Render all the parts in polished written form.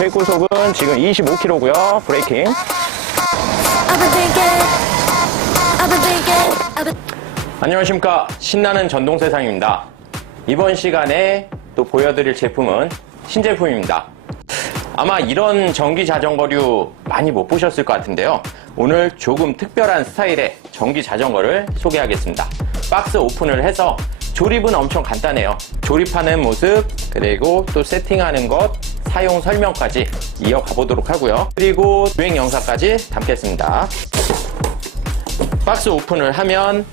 최고속은 지금 25km고요. 브레이킹. 안녕하십니까. 신나는 전동세상입니다. 이번 시간에 또 보여드릴 제품은 신제품입니다. 아마 이런 전기 자전거류 많이 못 보셨을 것 같은데요. 오늘 조금 특별한 스타일의 전기 자전거를 소개하겠습니다. 박스 오픈을 해서 조립은 엄청 간단해요. 조립하는 모습, 그리고 또 세팅하는 것, 사용 설명까지 이어가 보도록 하고요. 그리고 주행 영상까지 담겠습니다. 박스 오픈을 하면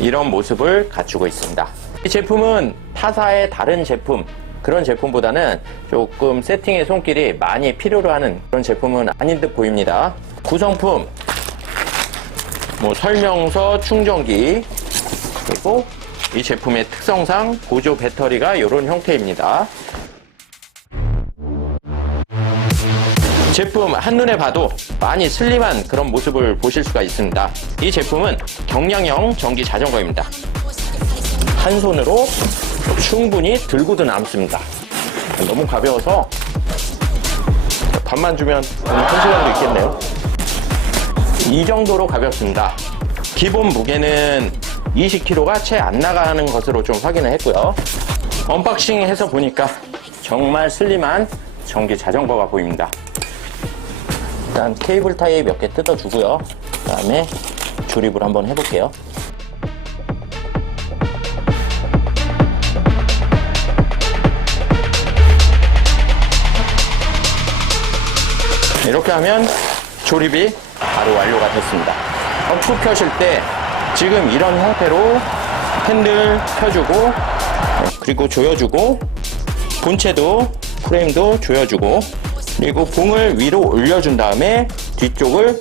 이런 모습을 갖추고 있습니다. 이 제품은 타사의 다른 제품, 그런 제품보다는 조금 세팅의 손길이 많이 필요로 하는 그런 제품은 아닌 듯 보입니다. 구성품, 설명서, 충전기, 그리고 이 제품의 특성상 보조 배터리가 이런 형태입니다. 제품 한눈에 봐도 많이 슬림한 그런 모습을 보실 수가 있습니다. 이 제품은 경량형 전기 자전거입니다. 한 손으로 충분히 들고도 남습니다. 너무 가벼워서 밥만 주면 한 시간도 있겠네요. 이 정도로 가볍습니다. 기본 무게는 20kg가 채 안 나가는 것으로 좀 확인을 했고요. 언박싱 해서 보니까 정말 슬림한 전기 자전거가 보입니다. 일단 케이블 타이 몇 개 뜯어주고요. 그 다음에 조립을 한번 해볼게요. 이렇게 하면 조립이 바로 완료가 됐습니다. 푹 켜실 때 지금 이런 형태로 핸들 펴주고, 그리고 조여주고, 본체도 프레임도 조여주고, 그리고 봉을 위로 올려준 다음에 뒤쪽을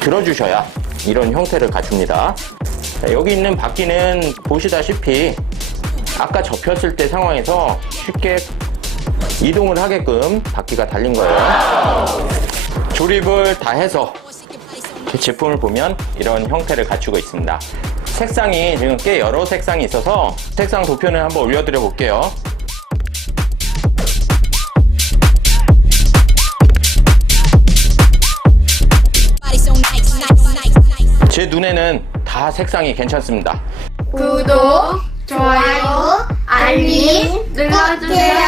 들어주셔야 이런 형태를 갖춥니다. 여기 있는 바퀴는 보시다시피 아까 접혔을 때 상황에서 쉽게 이동을 하게끔 바퀴가 달린 거예요. 조립을 다 해서 제품을 보면 이런 형태를 갖추고 있습니다. 색상이 지금 꽤 여러 색상이 있어서 색상 도표를 한번 올려드려 볼게요. 제 눈에는 다 색상이 괜찮습니다. 구독, 좋아요, 알림 눌러주세요.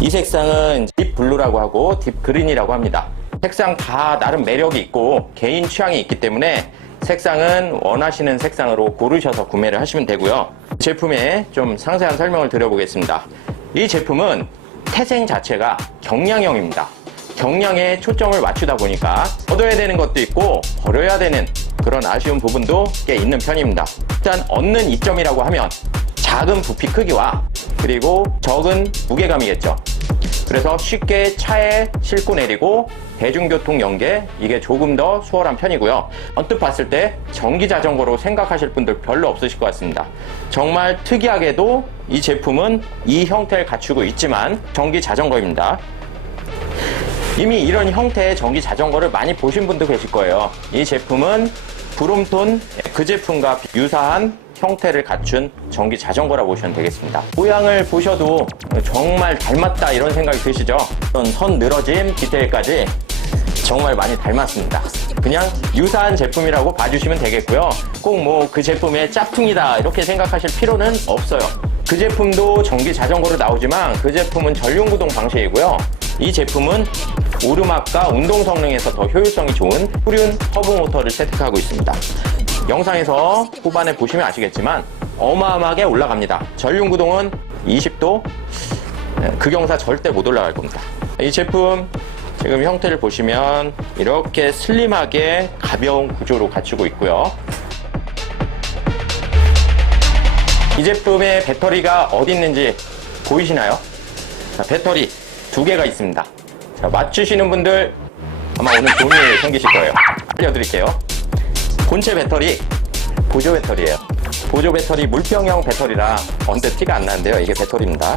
이 색상은 딥 블루라고 하고 딥 그린이라고 합니다. 색상 다 나름 매력이 있고 개인 취향이 있기 때문에 색상은 원하시는 색상으로 고르셔서 구매를 하시면 되고요. 제품의 좀 상세한 설명을 드려보겠습니다. 이 제품은 태생 자체가 경량형입니다. 경량에 초점을 맞추다 보니까 얻어야 되는 것도 있고 버려야 되는 그런 아쉬운 부분도 꽤 있는 편입니다. 일단 얻는 이점이라고 하면 작은 부피 크기와 그리고 적은 무게감이겠죠. 그래서 쉽게 차에 싣고 내리고 대중교통 연계, 이게 조금 더 수월한 편이고요. 언뜻 봤을 때 전기 자전거로 생각하실 분들 별로 없으실 것 같습니다. 정말 특이하게도 이 제품은 이 형태를 갖추고 있지만 전기 자전거입니다. 이미 이런 형태의 전기 자전거를 많이 보신 분도 계실 거예요. 이 제품은 브롬톤, 그 제품과 유사한 형태를 갖춘 전기 자전거라고 보시면 되겠습니다. 모양을 보셔도 정말 닮았다 이런 생각이 드시죠? 선 늘어짐 디테일까지 정말 많이 닮았습니다. 그냥 유사한 제품이라고 봐주시면 되겠고요. 꼭 그 제품의 짝퉁이다 이렇게 생각하실 필요는 없어요. 그 제품도 전기 자전거로 나오지만 그 제품은 전륜구동 방식이고요. 이 제품은 오르막과 운동 성능에서 더 효율성이 좋은 후륜 허브 모터를 채택하고 있습니다. 영상에서 후반에 보시면 아시겠지만 어마어마하게 올라갑니다. 전륜구동은 20도, 극영사 절대 못 올라갈 겁니다. 이 제품 지금 형태를 보시면 이렇게 슬림하게 가벼운 구조로 갖추고 있고요. 이 제품의 배터리가 어디 있는지 보이시나요? 자, 배터리 2개가 있습니다. 자, 맞추시는 분들 아마 오늘 좋은 일 생기실 거예요. 알려드릴게요. 본체 배터리 보조 배터리예요. 보조 배터리 물병형 배터리라 언뜻 티가 안 나는데요. 이게 배터리입니다.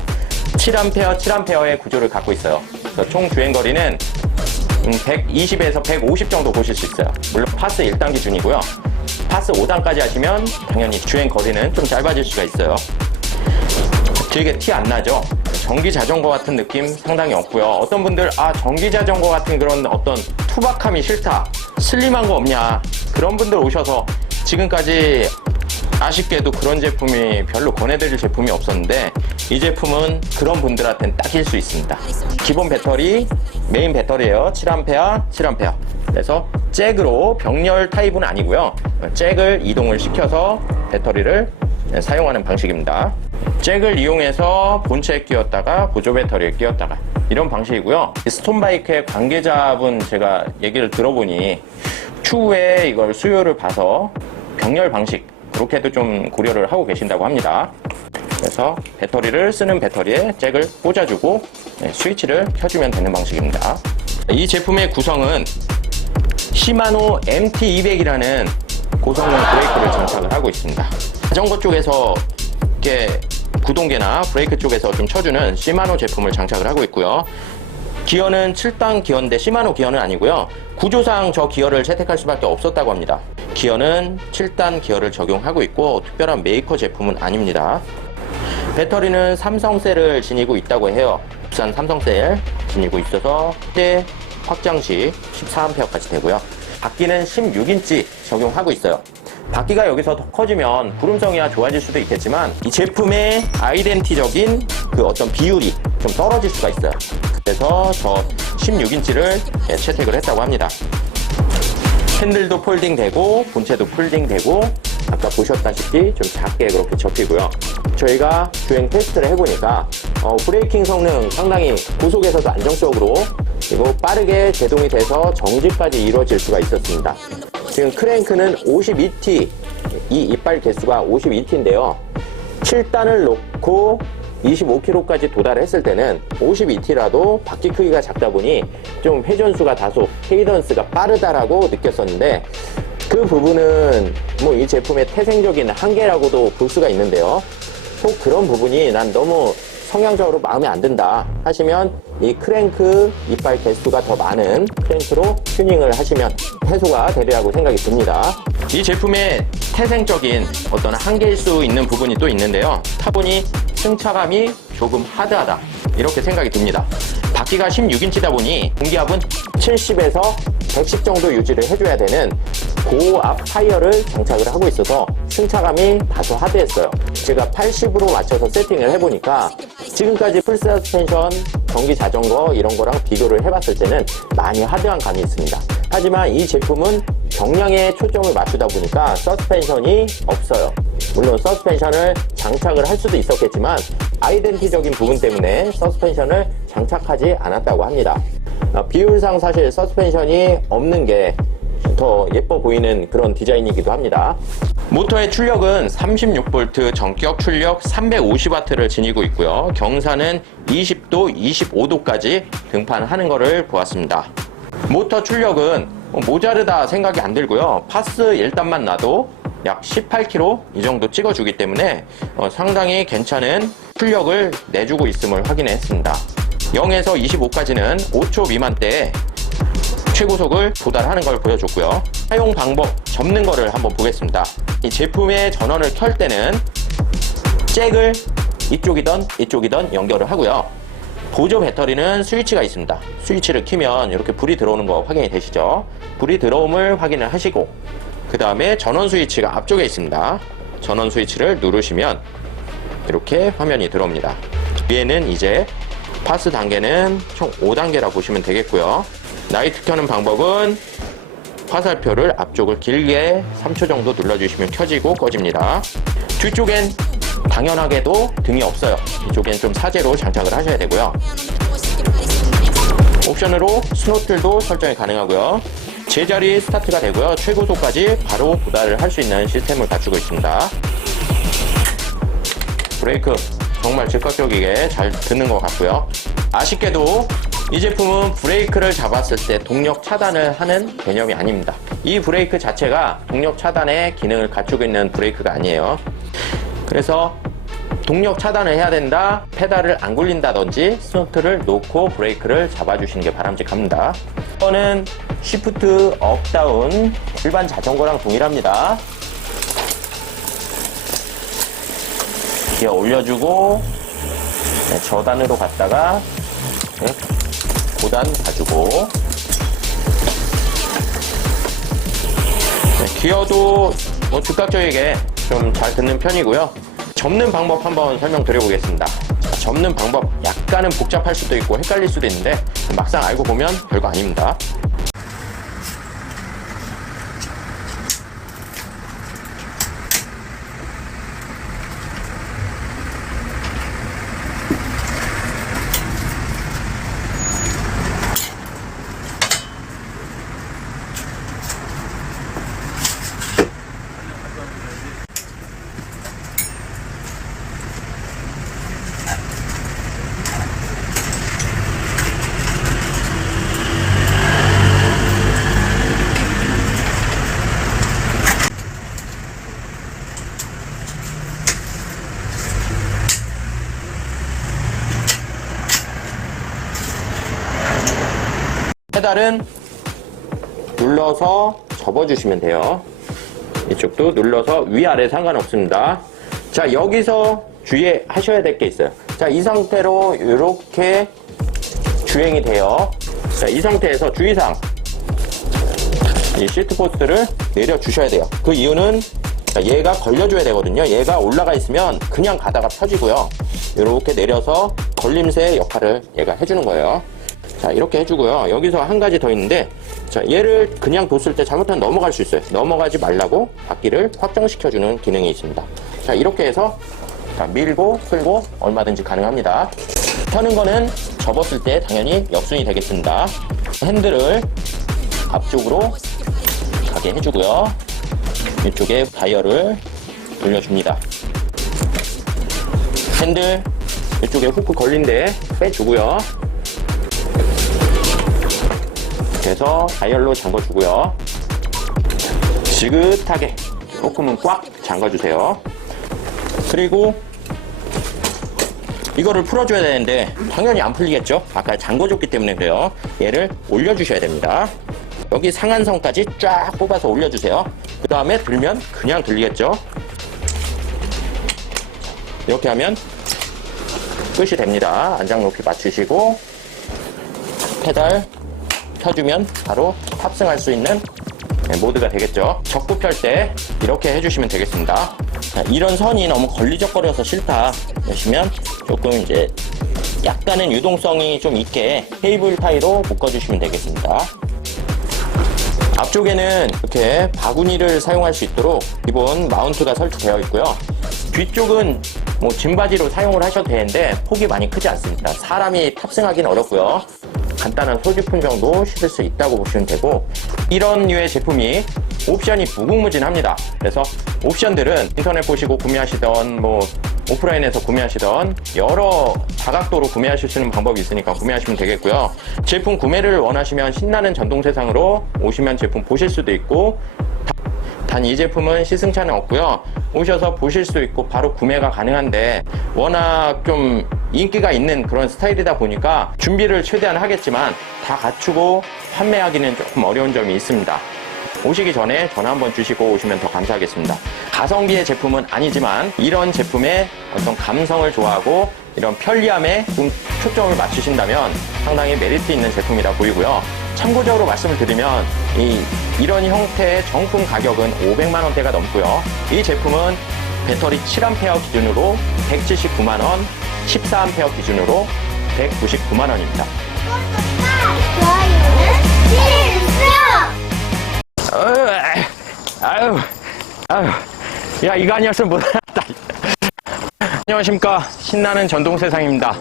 7A, 7A의 구조를 갖고 있어요. 그래서 총 주행거리는 120에서 150 정도 보실 수 있어요. 물론 파스 1단 기준이고요. 파스 5단까지 하시면 당연히 주행거리는 좀 짧아질 수가 있어요. 되게 티 안 나죠? 전기 자전거 같은 느낌 상당히 없고요. 어떤 분들 전기 자전거 같은 그런 어떤 투박함이 싫다, 슬림한 거 없냐, 그런 분들 오셔서 지금까지 아쉽게도 그런 제품이 별로 권해드릴 제품이 없었는데 이 제품은 그런 분들한테는 딱일 수 있습니다. 기본 배터리, 메인 배터리예요. 7A, 7A. 그래서 잭으로 병렬 타입은 아니고요. 잭을 이동을 시켜서 배터리를 사용하는 방식입니다. 잭을 이용해서 본체에 끼웠다가 보조 배터리에 끼웠다가 이런 방식이고요. 스톤바이크의 관계자분 제가 얘기를 들어보니 추후에 이걸 수요를 봐서 병렬 방식 그렇게도 좀 고려를 하고 계신다고 합니다. 그래서 배터리를 쓰는 배터리에 잭을 꽂아주고 스위치를 켜주면 되는 방식입니다. 이 제품의 구성은 시마노 MT200이라는 고성능 브레이크를 장착을 하고 있습니다. 자전거 쪽에서 이렇게 구동계나 브레이크 쪽에서 좀 쳐주는 시마노 제품을 장착을 하고 있고요. 기어는 7단 기어인데 시마노 기어는 아니고요. 구조상 저 기어를 채택할 수밖에 없었다고 합니다. 기어는 7단 기어를 적용하고 있고 특별한 메이커 제품은 아닙니다. 배터리는 삼성셀을 지니고 있다고 해요. 국산 삼성셀 지니고 있어서 최대 확장 시 14A까지 되고요. 바퀴는 16인치 적용하고 있어요. 바퀴가 여기서 더 커지면 구름성이야 좋아질 수도 있겠지만 이 제품의 아이덴티적인 그 어떤 비율이 좀 떨어질 수가 있어요. 그래서 저 16인치를 채택을 했다고 합니다. 핸들도 폴딩되고 본체도 폴딩되고 아까 보셨다시피 좀 작게 그렇게 접히고요. 저희가 주행 테스트를 해보니까 브레이킹 성능 상당히 고속에서도 안정적으로 그리고 빠르게 제동이 돼서 정지까지 이루어질 수가 있었습니다. 지금 크랭크는 52T, 이 이빨 개수가 52T인데요. 7단을 놓고 25km까지 도달했을 때는 52T라도 바퀴 크기가 작다 보니 좀 회전수가 다소 케이던스가 빠르다라고 느꼈었는데 그 부분은 뭐 이 제품의 태생적인 한계라고도 볼 수가 있는데요. 꼭 그런 부분이 난 너무 성향적으로 마음에 안 든다 하시면 이 크랭크 이빨 개수가 더 많은 크랭크로 튜닝을 하시면 해소가 되리라고 생각이 듭니다. 이 제품의 태생적인 어떤 한계일 수 있는 부분이 또 있는데요. 타보니 승차감이 조금 하드하다 이렇게 생각이 듭니다. 바퀴가 16인치다 보니 공기압은 70에서 110 정도 유지를 해줘야 되는 고압 타이어를 장착을 하고 있어서 승차감이 다소 하드했어요. 제가 80으로 맞춰서 세팅을 해보니까 지금까지 풀 서스펜션, 전기 자전거 이런 거랑 비교를 해봤을 때는 많이 하드한 감이 있습니다. 하지만 이 제품은 경량에 초점을 맞추다 보니까 서스펜션이 없어요. 물론 서스펜션을 장착을 할 수도 있었겠지만 아이덴티적인 부분 때문에 서스펜션을 장착하지 않았다고 합니다. 비율상 사실 서스펜션이 없는 게 더 예뻐 보이는 그런 디자인이기도 합니다. 모터의 출력은 36V 전격 출력 350W를 지니고 있고요. 경사는 20도, 25도까지 등판하는 것을 보았습니다. 모터 출력은 모자르다 생각이 안 들고요. 파스 1단만 놔도 약 18km 이 정도 찍어주기 때문에 상당히 괜찮은 출력을 내주고 있음을 확인했습니다. 0에서 25까지는 5초 미만대에 최고속을 도달하는 걸 보여줬고요. 사용 방법, 접는 거를 한번 보겠습니다. 이 제품의 전원을 켤 때는 잭을 이쪽이던 연결을 하고요. 보조 배터리는 스위치가 있습니다. 스위치를 키면 이렇게 불이 들어오는 거 확인이 되시죠? 불이 들어옴을 확인을 하시고 그 다음에 전원 스위치가 앞쪽에 있습니다. 전원 스위치를 누르시면 이렇게 화면이 들어옵니다. 위에는 이제 파스 단계는 총 5단계라고 보시면 되겠고요. 라이트 켜는 방법은 화살표를 앞쪽을 길게 3초 정도 눌러주시면 켜지고 꺼집니다. 뒤쪽엔 당연하게도 등이 없어요. 이쪽엔 좀 사제로 장착을 하셔야 되고요. 옵션으로 스노틀도 설정이 가능하고요. 제자리 스타트가 되고요. 최고속까지 바로 도달을 할 수 있는 시스템을 갖추고 있습니다. 브레이크 정말 즉각적이게 잘 드는 것 같고요. 아쉽게도 이 제품은 브레이크를 잡았을 때 동력 차단을 하는 개념이 아닙니다. 이 브레이크 자체가 동력 차단의 기능을 갖추고 있는 브레이크가 아니에요. 그래서 동력 차단을 해야 된다, 페달을 안 굴린다든지 스노트를 놓고 브레이크를 잡아주시는 게 바람직합니다. 이거는 시프트 업 다운 일반 자전거랑 동일합니다. 기어 올려주고 네, 저단으로 갔다가 네, 고단 가주고 네, 기어도 뭐 즉각적이게 좀 잘 듣는 편이고요. 접는 방법 한번 설명드려 보겠습니다. 접는 방법 약간은 복잡할 수도 있고 헷갈릴 수도 있는데 막상 알고 보면 별거 아닙니다. 페달은 눌러서 접어주시면 돼요. 이쪽도 눌러서 위아래 상관없습니다. 자, 여기서 주의하셔야 될 게 있어요. 자, 이 상태로 이렇게 주행이 돼요. 자, 이 상태에서 주의사항, 이 시트 포스트를 내려주셔야 돼요. 그 이유는 얘가 걸려줘야 되거든요. 얘가 올라가 있으면 그냥 가다가 펴지고요. 이렇게 내려서 걸림새 역할을 얘가 해주는 거예요. 자, 이렇게 해주고요. 여기서 한 가지 더 있는데, 자, 얘를 그냥 뒀을 때 잘못하면 넘어갈 수 있어요. 넘어가지 말라고 바퀴를 확정시켜주는 기능이 있습니다. 자, 이렇게 해서 자, 밀고 풀고 얼마든지 가능합니다. 펴는 거는 접었을 때 당연히 역순이 되겠습니다. 핸들을 앞쪽으로 가게 해주고요. 이쪽에 다이얼을 돌려줍니다. 핸들 이쪽에 후크 걸린데 빼주고요. 그래서 다이얼로 잠궈주고요. 지긋하게 조금은 꽉 잠궈주세요. 그리고 이거를 풀어줘야 되는데 당연히 안 풀리겠죠. 아까 잠궈줬기 때문에 그래요. 얘를 올려주셔야 됩니다. 여기 상한선까지 쫙 뽑아서 올려주세요. 그 다음에 들면 그냥 들리겠죠. 이렇게 하면 끝이 됩니다. 안장 높이 맞추시고 페달 펴주면 바로 탑승할 수 있는 모드가 되겠죠. 적구 펼 때 이렇게 해주시면 되겠습니다. 자, 이런 선이 너무 걸리적거려서 싫다 하시면 조금 이제 약간은 유동성이 좀 있게 케이블 타이로 묶어주시면 되겠습니다. 앞쪽에는 이렇게 바구니를 사용할 수 있도록 기본 마운트가 설치되어 있고요. 뒤쪽은 뭐 짐바지로 사용을 하셔도 되는데 폭이 많이 크지 않습니다. 사람이 탑승하기는 어렵고요. 간단한 소지품 정도 실을 수 있다고 보시면 되고, 이런 류의 제품이 옵션이 무궁무진합니다. 그래서 옵션들은 인터넷 보시고 구매하시던 뭐 오프라인에서 구매하시던 여러 다각도로 구매하실 수 있는 방법이 있으니까 구매하시면 되겠고요. 제품 구매를 원하시면 신나는 전동세상으로 오시면 제품 보실 수도 있고, 단 이 제품은 시승차는 없고요. 오셔서 보실 수 있고 바로 구매가 가능한데 워낙 좀 인기가 있는 그런 스타일이다 보니까 준비를 최대한 하겠지만 다 갖추고 판매하기는 조금 어려운 점이 있습니다. 오시기 전에 전화 한번 주시고 오시면 더 감사하겠습니다. 가성비의 제품은 아니지만 이런 제품의 어떤 감성을 좋아하고 이런 편리함에 좀 초점을 맞추신다면 상당히 메리트 있는 제품이라 보이고요. 참고적으로 말씀을 드리면 이런 형태의 정품 가격은 500만 원대가 넘고요. 이 제품은 배터리 7A 기준으로 179만원, 14A 기준으로 199만원입니다. 아유, 야, 이거 아니었으면 못하겠다. 안녕하십니까. 신나는 전동세상입니다.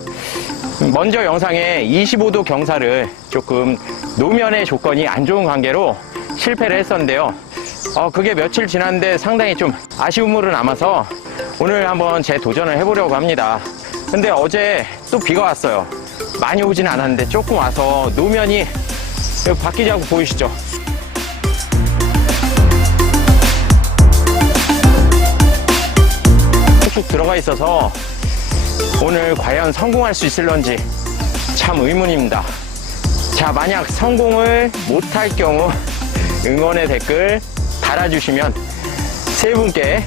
먼저 영상에 25도 경사를 조금 노면의 조건이 안 좋은 관계로 실패를 했었는데요. 그게 며칠 지났는데 상당히 좀 아쉬움으로 남아서 오늘 한번 재도전을 해보려고 합니다. 근데 어제 또 비가 왔어요. 많이 오진 않았는데 조금 와서 노면이 바뀌지 않고 보이시죠? 툭툭 들어가 있어서 오늘 과연 성공할 수 있을런지 참 의문입니다. 자, 만약 성공을 못할 경우 응원의 댓글 달아주시면 세 분께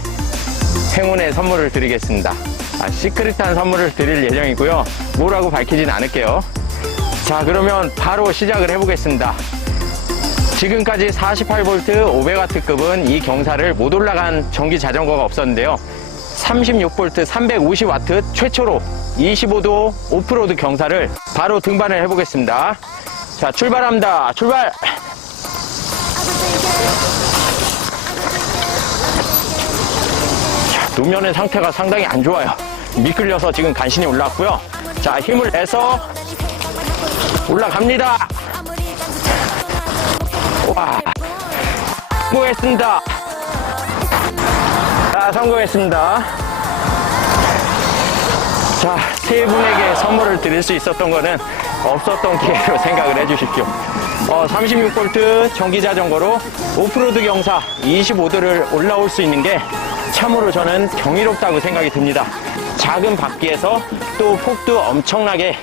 행운의 선물을 드리겠습니다. 시크릿한 선물을 드릴 예정이고요. 뭐라고 밝히진 않을게요. 자, 그러면 바로 시작을 해보겠습니다. 지금까지 48V 500W급은 이 경사를 못 올라간 전기 자전거가 없었는데요. 36V 350W 최초로 25도 오프로드 경사를 바로 등반을 해보겠습니다. 자, 출발합니다. 출발! 자, 노면의 상태가 상당히 안 좋아요. 미끌려서 지금 간신히 올라왔고요. 자, 힘을 내서 올라갑니다. 와, 성공했습니다. 자, 성공했습니다. 자, 세 분에게 선물을 드릴 수 있었던 거는 없었던 기회로 생각을 해주십시오. 36V 전기자전거로 오프로드 경사 25도를 올라올 수 있는 게 참으로 저는 경이롭다고 생각이 듭니다. 작은 바퀴에서 또 폭도 엄청나게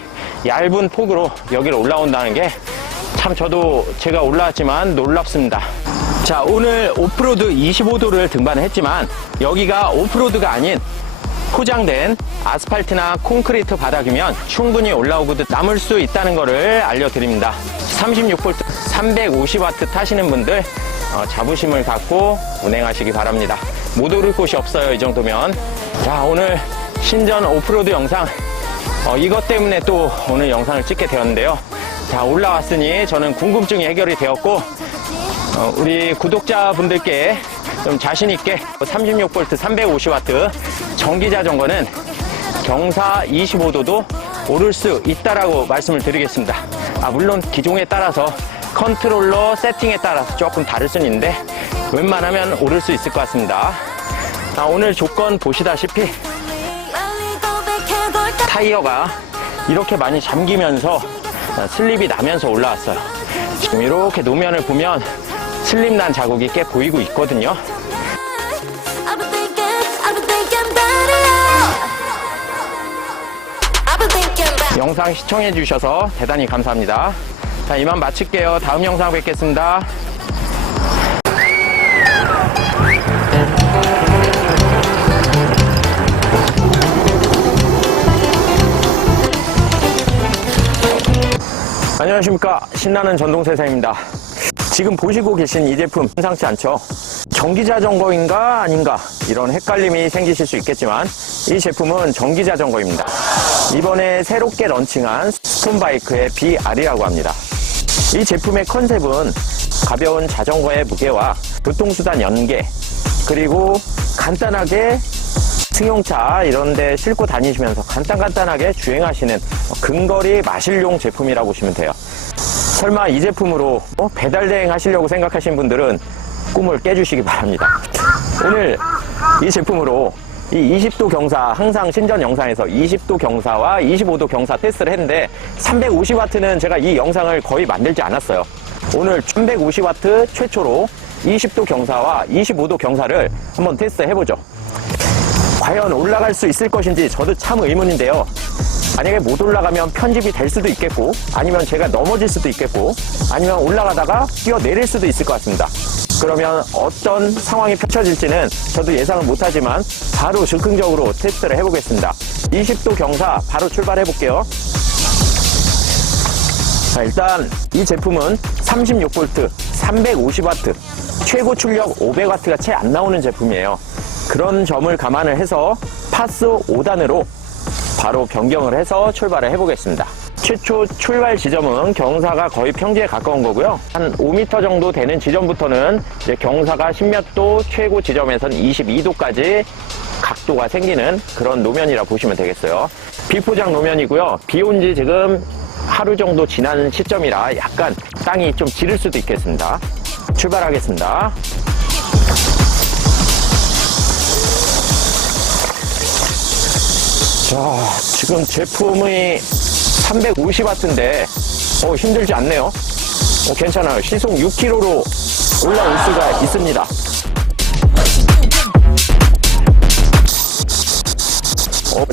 얇은 폭으로 여기를 올라온다는 게 참 저도 제가 올라왔지만 놀랍습니다. 자, 오늘 오프로드 25도를 등반을 했지만 여기가 오프로드가 아닌 포장된 아스팔트나 콘크리트 바닥이면 충분히 올라오고도 남을 수 있다는 것을 알려드립니다. 36V 350W 타시는 분들 자부심을 갖고 운행하시기 바랍니다. 못 오를 곳이 없어요, 이 정도면. 자, 오늘 신전 오프로드 영상 이것 때문에 또 오늘 영상을 찍게 되었는데요. 자, 올라왔으니 저는 궁금증이 해결이 되었고 우리 구독자분들께 좀 자신있게 36V 350W 전기자전거는 경사 25도도 오를 수 있다라고 말씀을 드리겠습니다. 물론 기종에 따라서 컨트롤러 세팅에 따라서 조금 다를 수는 있는데 웬만하면 오를 수 있을 것 같습니다. 오늘 조건 보시다시피 타이어가 이렇게 많이 잠기면서 슬립이 나면서 올라왔어요. 지금 이렇게 노면을 보면 슬립 난 자국이 꽤 보이고 있거든요. 영상 시청해 주셔서 대단히 감사합니다. 자, 이만 마칠게요. 다음 영상 뵙겠습니다. 안녕하십니까, 신나는 전동세상입니다. 지금 보시고 계신 이 제품 심상치 않죠? 전기자전거인가 아닌가 이런 헷갈림이 생기실 수 있겠지만 이 제품은 전기자전거입니다. 이번에 새롭게 런칭한 스톤바이크의 BR이라고 합니다. 이 제품의 컨셉은 가벼운 자전거의 무게와 교통수단 연계, 그리고 간단하게 승용차 이런 데 싣고 다니시면서 간단하게 주행하시는 근거리 마실용 제품이라고 보시면 돼요. 설마 이 제품으로 배달 대행 하시려고 생각하시는 분들은 꿈을 깨주시기 바랍니다. 오늘 이 제품으로 이 20도 경사, 항상 신전 영상에서 20도 경사와 25도 경사 테스트를 했는데 350W는 제가 이 영상을 거의 만들지 않았어요. 오늘 350W 최초로 20도 경사와 25도 경사를 한번 테스트 해보죠. 과연 올라갈 수 있을 것인지 저도 참 의문인데요. 만약에 못 올라가면 편집이 될 수도 있겠고, 아니면 제가 넘어질 수도 있겠고, 아니면 올라가다가 뛰어내릴 수도 있을 것 같습니다. 그러면 어떤 상황이 펼쳐질지는 저도 예상을 못하지만 바로 즉흥적으로 테스트를 해보겠습니다. 20도 경사 바로 출발해 볼게요. 자, 일단 이 제품은 36V 350W 최고 출력 500W가 채 안 나오는 제품이에요. 그런 점을 감안을 해서 파스 5단으로 바로 변경을 해서 출발을 해보겠습니다. 최초 출발 지점은 경사가 거의 평지에 가까운 거고요. 한 5m 정도 되는 지점부터는 이제 경사가 10몇 도, 최고 지점에서는 22도까지 각도가 생기는 그런 노면이라 보시면 되겠어요. 비포장 노면이고요. 비 온 지 지금 하루 정도 지난 시점이라 약간 땅이 좀 지를 수도 있겠습니다. 출발하겠습니다. 자, 지금 제품이 350W인데 힘들지 않네요. 괜찮아요. 시속 6km로 올라올 수가 있습니다.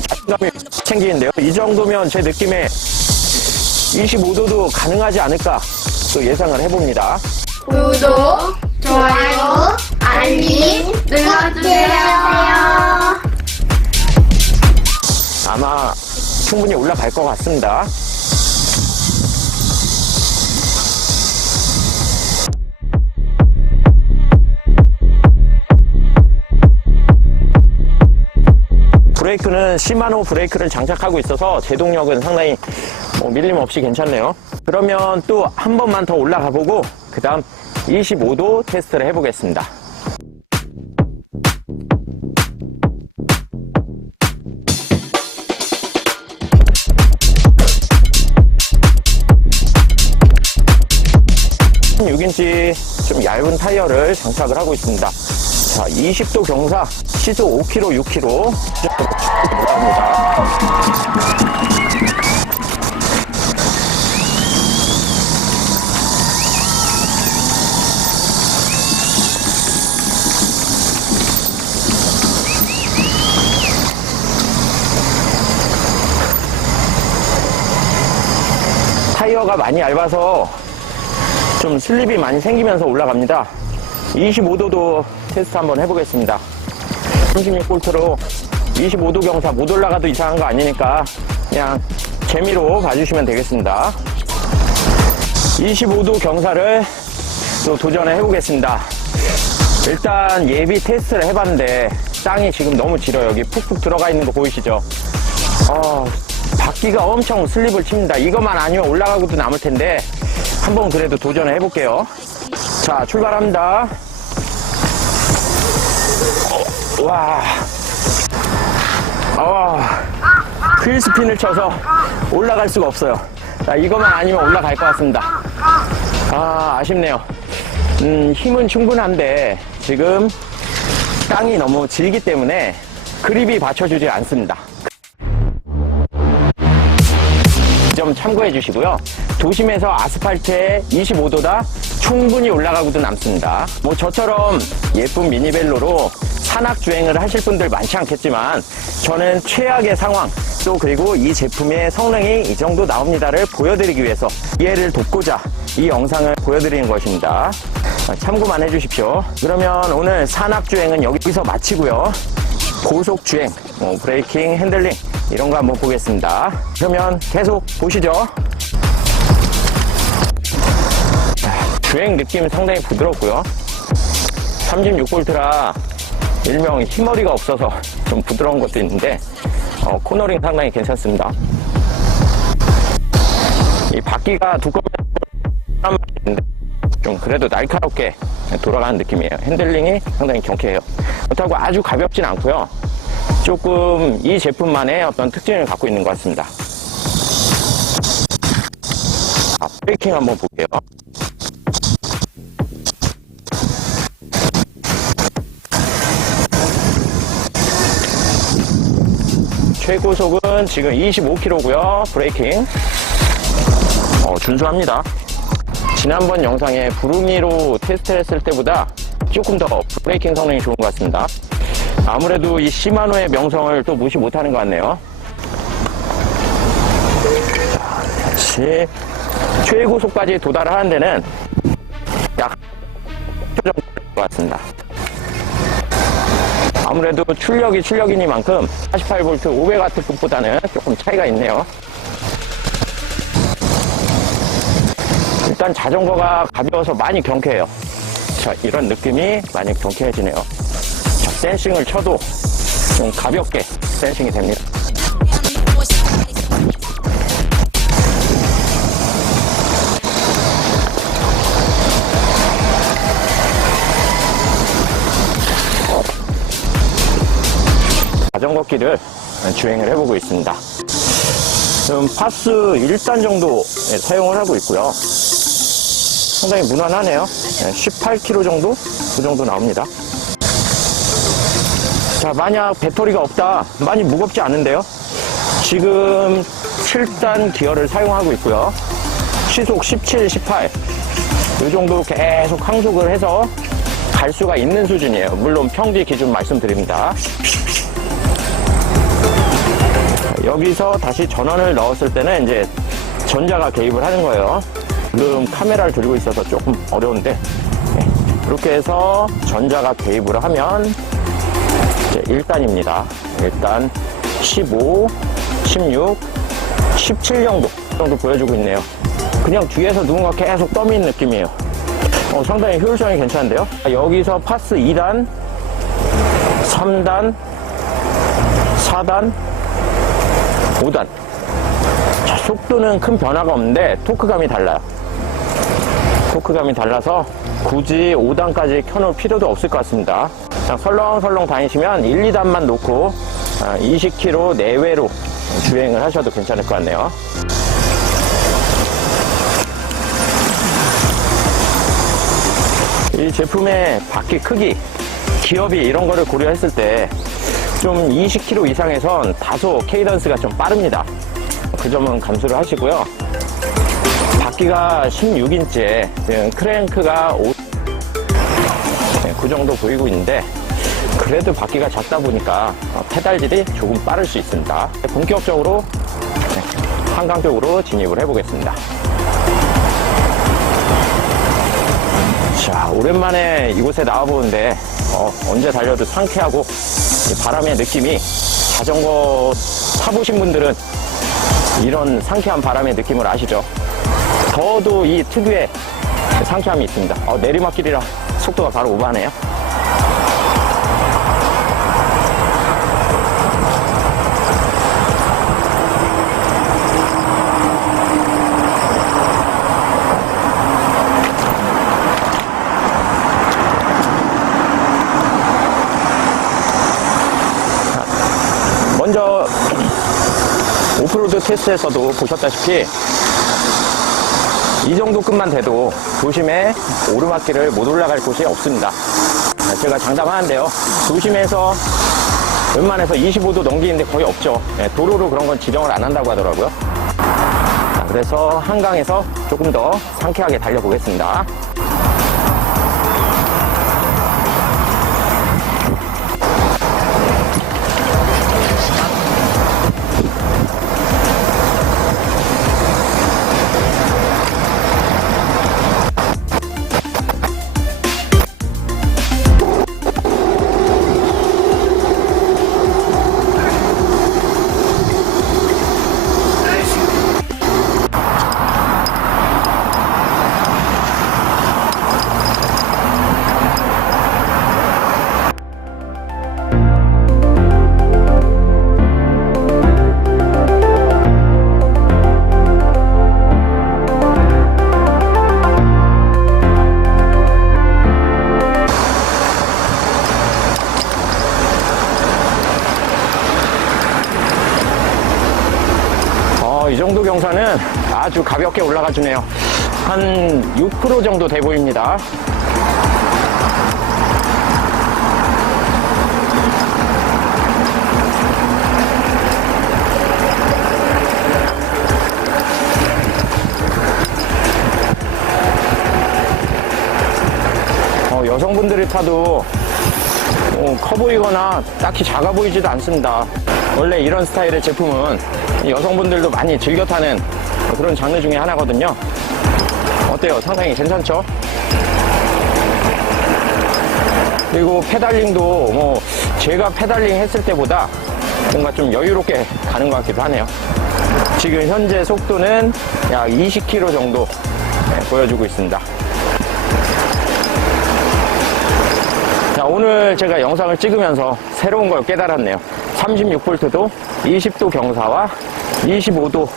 자신감이 생기는데요. 이 정도면 제 느낌에 25도도 가능하지 않을까 또 예상을 해봅니다. 구독, 좋아요, 알림 눌러주세요. 아마 충분히 올라갈 것 같습니다. 브레이크는 시마노 브레이크를 장착하고 있어서 제동력은 상당히 밀림 없이 괜찮네요. 그러면 또 한 번만 더 올라가 보고 그 다음 25도 테스트를 해보겠습니다. 좀 얇은 타이어를 장착을 하고 있습니다. 자, 20도 경사, 시속 5km, 6km 올라갑니다. 타이어가 많이 얇아서 좀 슬립이 많이 생기면서 올라갑니다. 25도도 테스트 한번 해보겠습니다. 36볼트로 25도 경사 못 올라가도 이상한 거 아니니까 그냥 재미로 봐주시면 되겠습니다. 25도 경사를 또 도전해 보겠습니다. 일단 예비 테스트를 해봤는데 땅이 지금 너무 질어요. 여기 푹푹 들어가 있는 거 보이시죠? 바퀴가 엄청 슬립을 칩니다. 이것만 아니면 올라가고도 남을 텐데 한번 그래도 도전을 해볼게요. 자, 출발합니다. 와, 휠스핀을 쳐서 올라갈 수가 없어요. 자, 이것만 아니면 올라갈 것 같습니다. 아쉽네요. 힘은 충분한데 지금 땅이 너무 질기 때문에 그립이 받쳐주지 않습니다. 좀 참고해 주시고요. 도심에서 아스팔트에 25도다 충분히 올라가고도 남습니다. 저처럼 예쁜 미니벨로로 산악주행을 하실 분들 많지 않겠지만 저는 최악의 상황 또 그리고 이 제품의 성능이 이 정도 나옵니다를 보여드리기 위해서 이해를 돕고자 이 영상을 보여드리는 것입니다. 참고만 해주십시오. 그러면 오늘 산악주행은 여기서 마치고요. 고속주행, 브레이킹, 핸들링 이런 거 한번 보겠습니다. 그러면 계속 보시죠. 주행 느낌 상당히 부드럽고요. 36V라 일명 휘머리가 없어서 좀 부드러운 것도 있는데 코너링 상당히 괜찮습니다. 이 바퀴가 두꺼우면 좀 그래도 날카롭게 돌아가는 느낌이에요. 핸들링이 상당히 경쾌해요. 그렇다고 아주 가볍진 않고요. 조금 이 제품만의 어떤 특징을 갖고 있는 것 같습니다. 브레이킹 한번 볼게요. 최고속은 지금 25km고요. 브레이킹 준수합니다. 지난번 영상에 부르미로 테스트를 했을 때보다 조금 더 브레이킹 성능이 좋은 것 같습니다. 아무래도 이 시마노의 명성을 또 무시 못하는 것 같네요. 다시 최고속까지 도달하는 데는 약 1초 정도 될 것 같습니다. 아무래도 출력이 출력이니만큼 48V 500W급보다는 조금 차이가 있네요. 일단 자전거가 가벼워서 많이 경쾌해요. 자, 이런 느낌이 많이 경쾌해지네요. 자, 센싱을 쳐도 좀 가볍게 센싱이 됩니다. 자전거길을 주행을 해보고 있습니다. 지금 파스 1단 정도 사용을 하고 있고요. 상당히 무난하네요. 18km 정도? 그 정도 나옵니다. 자, 만약 배터리가 없다, 많이 무겁지 않은데요. 지금 7단 기어를 사용하고 있고요. 시속 17, 18. 이 정도 계속 항속을 해서 갈 수가 있는 수준이에요. 물론 평지 기준 말씀드립니다. 여기서 다시 전원을 넣었을 때는 이제 전자가 개입을 하는 거예요. 지금 카메라를 들고 있어서 조금 어려운데 이렇게 해서 전자가 개입을 하면 이제 1단입니다. 1단 15, 16, 17 정도 보여주고 있네요. 그냥 뒤에서 누군가 계속 떠미는 느낌이에요. 상당히 효율성이 괜찮은데요. 여기서 파스 2단, 3단, 4단, 5단. 자, 속도는 큰 변화가 없는데 토크감이 달라요. 토크감이 달라서 굳이 5단까지 켜놓을 필요도 없을 것 같습니다. 그냥 설렁설렁 다니시면 1, 2단만 놓고 20km 내외로 주행을 하셔도 괜찮을 것 같네요. 이 제품의 바퀴 크기, 기업이 이런 거를 고려했을 때 좀 20km 이상에선 다소 케이던스가 좀 빠릅니다. 그 점은 감수를 하시고요. 바퀴가 16인치에 크랭크가 5, 그 정도 보이고 있는데 그래도 바퀴가 작다 보니까 페달질이 조금 빠를 수 있습니다. 본격적으로 한강 쪽으로 진입을 해보겠습니다. 자, 오랜만에 이곳에 나와보는데 언제 달려도 상쾌하고 이 바람의 느낌이 자전거 타보신 분들은 이런 상쾌한 바람의 느낌을 아시죠? 더워도 이 특유의 상쾌함이 있습니다. 내리막길이라 속도가 바로 오버하네요. 먼저 오프로드 테스트에서도 보셨다시피 이 정도 끝만 돼도 도심에 오르막길을 못 올라갈 곳이 없습니다. 제가 장담하는데요. 도심에서 웬만해서 25도 넘기는데 거의 없죠. 도로로 그런 건 지정을 안 한다고 하더라고요. 그래서 한강에서 조금 더 상쾌하게 달려보겠습니다. 이 정도 경사는 아주 가볍게 올라가 주네요. 한 6% 정도 돼 보입니다. 여성분들이 타도 커 보이거나 딱히 작아 보이지도 않습니다. 원래 이런 스타일의 제품은 여성분들도 많이 즐겨 타는 그런 장르 중에 하나거든요. 어때요? 상당히 괜찮죠? 그리고 페달링도 제가 페달링 했을 때보다 뭔가 좀 여유롭게 가는 것 같기도 하네요. 지금 현재 속도는 약 20km 정도 보여주고 있습니다. 자, 오늘 제가 영상을 찍으면서 새로운 걸 깨달았네요. 36V도 20도 경사와 25도,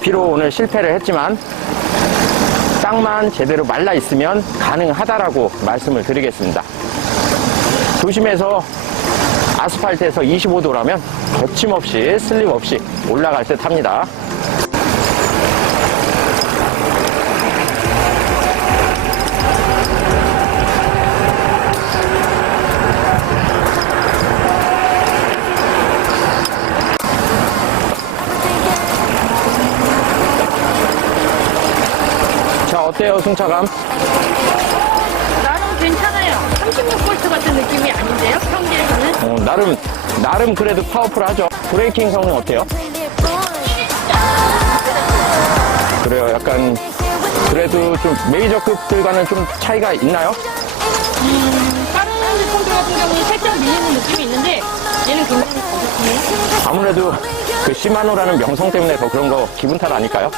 비록 오늘 실패를 했지만 땅만 제대로 말라 있으면 가능하다라고 말씀을 드리겠습니다. 도심에서 아스팔트에서 25도라면 거침없이 슬립 없이 올라갈 듯 합니다. 자, 어때요, 승차감? 나름 괜찮아요. 36V 같은 느낌이 아닌데요? 평지에서는? 나름 그래도 파워풀하죠. 브레이킹 성능 어때요? 그래요. 약간 그래도 좀 메이저급들과는 좀 차이가 있나요? 다른 제품들 같은 경우는 살짝 밀리는 느낌이 있는데 얘는 굉장히 가볍네요. 아무래도 그 시마노라는 명성 때문에 더 그런 거 기분 탓 아닐까요?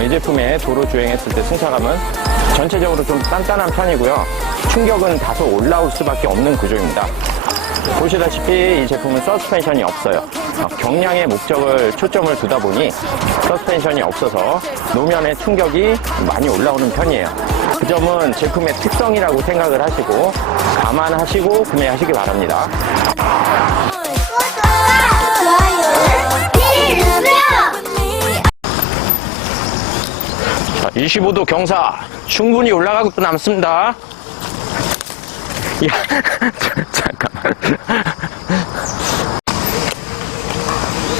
이 제품의 도로 주행했을 때 승차감은 전체적으로 좀 단단한 편이고요. 충격은 다소 올라올 수밖에 없는 구조입니다. 보시다시피 이 제품은 서스펜션이 없어요. 경량의 목적을 초점을 두다 보니 서스펜션이 없어서 노면의 충격이 많이 올라오는 편이에요. 그 점은 제품의 특성이라고 생각을 하시고 감안하시고 구매하시기 바랍니다. 자, 25도 경사 충분히 올라가고 남습니다. 야, 잠깐만.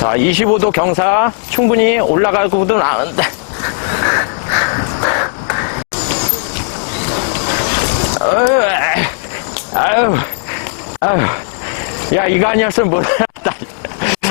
자, 25도 경사 충분히 올라가고도 나는데. 아유, 야, 이거 아니었으면 뭐야.